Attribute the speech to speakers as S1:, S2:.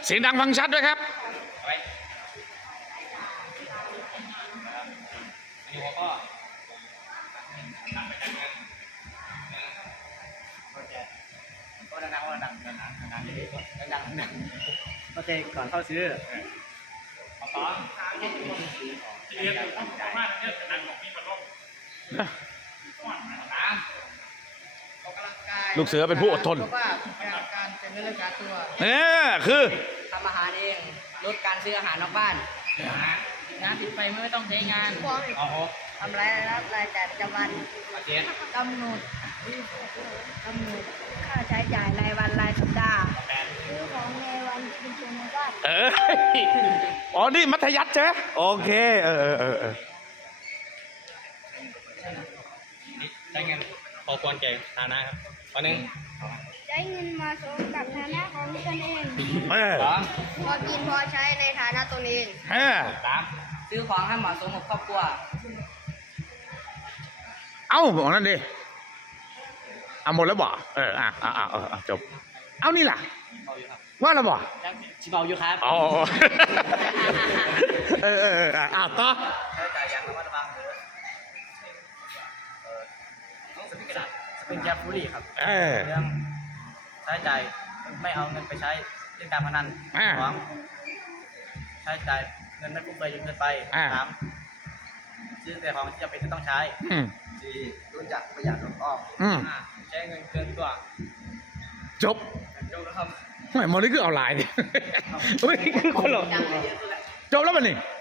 S1: เสียงดังฟังชัดด้วยครับ
S2: โอเคก่อนเข้าซื้อ
S1: ลูกเสือเป็นผู้อดทน
S3: การเป็นเรื่องการตัว
S1: คือ
S3: ทำอาหารเองลดการซื้ออาหารนอกบ้านงานติดไฟไม่ต้องใช้งานทำรายรับรายจ่ายประจำวันกำหนดค่าใช้จ่ายรายวันรายสัปดาห์ซื้อของในวันที่เป็นในบ้าน
S1: อ๋อนี่มัธยัสถ์ใช่ไหมโอเค
S2: ใช้เงินพอควรแก่ฐานะครับวันหนึ่ง
S4: ใช้เงินมาสมกับฐานะของตนเองพอกินพอใช้ในฐานะตนเอง
S3: ซื้อของให้เหมาะสมกับครอบครัว
S1: เอ้าบอกนั่นดิเอาหมดแล้วบ่จบเอานี่ล่ะว่าแล้วบ่
S3: ชิเบาอยู่ครับ
S1: อ๋อต่อ
S2: ใช้จ่ายอย่างระมัดระวังเป็นแคปฟูรี่ครับเรื่องใช้จ่ายไม่เอาเงินไปใช้เล่นการพนันสองใช้จ่ายเงินไม่ฟุ่มเฟือยจนเกินไปสามซื้อแต่ของที่จำเป็นที่ต้องใช้สี่รู้จักประหยัดอดออมใช้เงินเกินตัว
S1: จบ
S2: แล้วครับ
S1: ไม่มอนี่คือเอาไลน์ดิไม่คือคนหรอกจบแล้วมันนี่